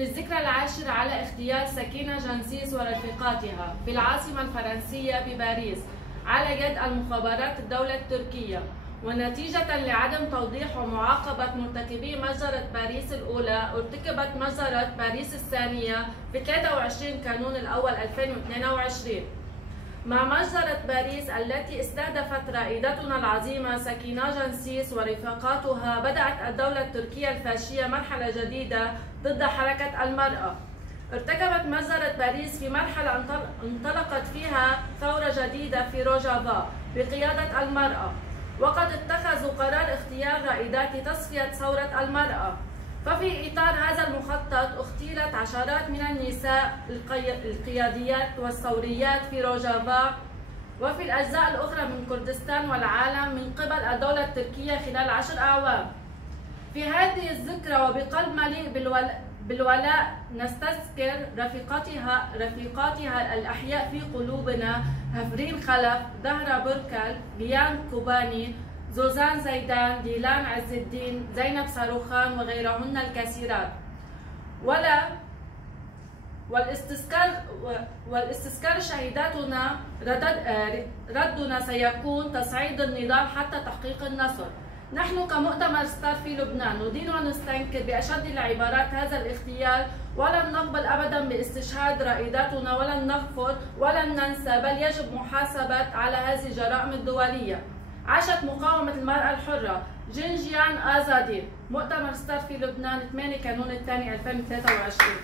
في الذكرى العاشرة على اغتيال سكينة جنسيس ورفيقاتها في العاصمة الفرنسية بباريس على يد المخابرات الدولة التركية، ونتيجة لعدم توضيح ومعاقبة مرتكبي مجزرة باريس الأولى، ارتكبت مجزرة باريس الثانية في 23 كانون الأول 2022. مع مجزرة باريس التي استهدفت رائدتنا العظيمة سكينة جنسيس ورفاقاتها، بدأت الدولة التركية الفاشية مرحلة جديدة ضد حركة المرأة. ارتكبت مجزرة باريس في مرحلة انطلقت فيها ثورة جديدة في روجافا بقيادة المرأة، وقد اتخذوا قرار اغتيال رائدات تصفية ثورة المرأة. ففي إطار هذا المخطط اغتيلت عشرات من النساء القياديات والثوريات في روجافا وفي الأجزاء الأخرى من كردستان والعالم من قبل الدولة التركية خلال 10 أعوام. في هذه الذكرى وبقلب مليء بالولاء نستذكر رفيقاتها الأحياء في قلوبنا: هفرين خلف، دهرة بركل، ليان كوباني، زوزان زيدان، ديلان عز الدين، زينب صاروخان وغيرهن الكثيرات. والاستذكار شهيداتنا ردنا سيكون تصعيد النضال حتى تحقيق النصر. نحن كمؤتمر ستار في لبنان ندين ونستنكر بأشد العبارات هذا الاغتيال، ولن نقبل أبدا باستشهاد رائداتنا، ولن نغفر ولن ننسى، بل يجب محاسبة على هذه الجرائم الدولية. عاشت مقاومة المرأة الحرة. جنجيان آزادي. مؤتمر ستار في لبنان 8 كانون الثاني 2023.